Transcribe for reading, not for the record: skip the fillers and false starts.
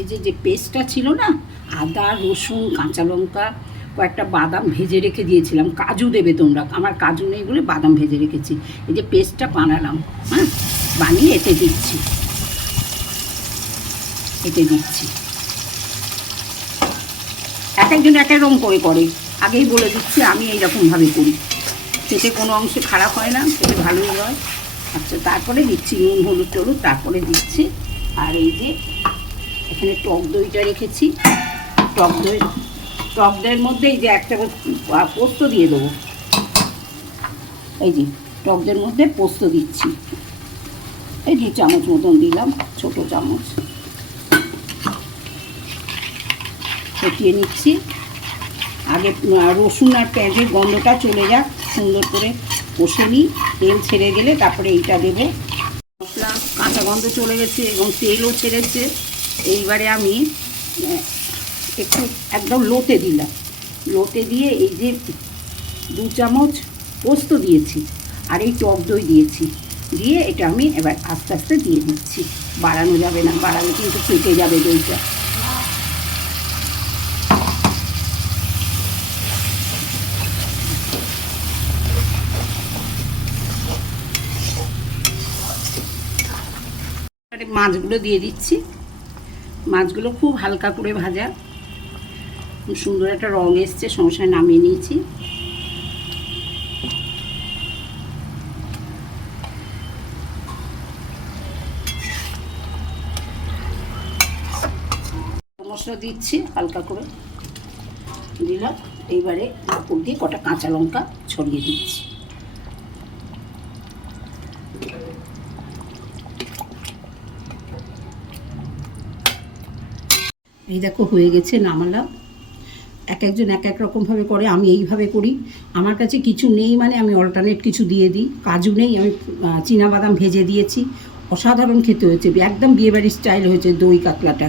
এই যে পেস্টটা ছিল না, আদা রসুন কাঁচা লঙ্কা কয়েকটা বাদাম ভেজে রেখে দিয়েছিলাম, কাজু দেবে তোমরা, আমার কাজু নেই বলে বাদাম ভেজে রেখেছি। এই যে পেস্টটা বানালাম, হ্যাঁ, বানিয়ে এতে দিচ্ছি, এক একজন এক এক রকম করে আগেই বলে দিচ্ছি, আমি এইরকমভাবে করি, খেতে কোনো অংশে খারাপ হয় না, খেতে ভালোই হয়। আচ্ছা, তারপরে দিচ্ছি নুন হলুদ টলুদ, তারপরে দিচ্ছি। আর এই যে এখানে টক দইটা রেখেছি, টক দইয়ের মধ্যে এই যে একটা পোস্ত দিয়ে দেবো, এই যে টক দইয়ের মধ্যে পোস্ত দিচ্ছি, এই 2 চামচ মতন দিলাম, ছোটো চামচ, ফেটিয়ে নিচ্ছি। আগে রসুন আর পেঁয়াজের গন্ধটা চলে যাক, সুন্দর করে কষে নিই, তেল ছেড়ে গেলে তারপরে এইটা দেবো। মশলা কাঁচা গন্ধ চলে গেছে এবং তেলও ছেড়েছে। এইবারে আমি একটু একদম লোতে দিলাম, লোতে দিয়ে এই যে 2 চামচ পোস্ত দিয়েছি আর এই টক দই দিয়েছি, দিয়ে এটা আমি এবার আস্তে আস্তে দিয়ে দিচ্ছি, বাড়ানো যাবে না, বাড়ালে কিন্তু ফেটে যাবে দইটা। মাছগুলো দিয়ে দিচ্ছি, মাছগুলো খুব হালকা করে ভাজা, খুব সুন্দর একটা রং এসছে, সমস্যায় নামিয়ে নিয়েছি। মশলা দিচ্ছি হালকা করে দিলাম, এইবারে উপর দিয়ে কটা কাঁচা লঙ্কা ছড়িয়ে দিচ্ছি। এই দেখো হয়ে গেছে, নামালাম। এক একজন এক এক রকমভাবে করে, আমি এইভাবে করি। আমার কাছে কিছু নেই মানে আমি অল্টারনেট কিছু দিয়ে দিই। কাজু নেই, আমি চীনাবাদাম ভেজে দিয়েছি, অসাধারণ খেতে হয়েছে, একদম বিয়েবাড়ির স্টাইল হয়েছে দই কাতলাটা।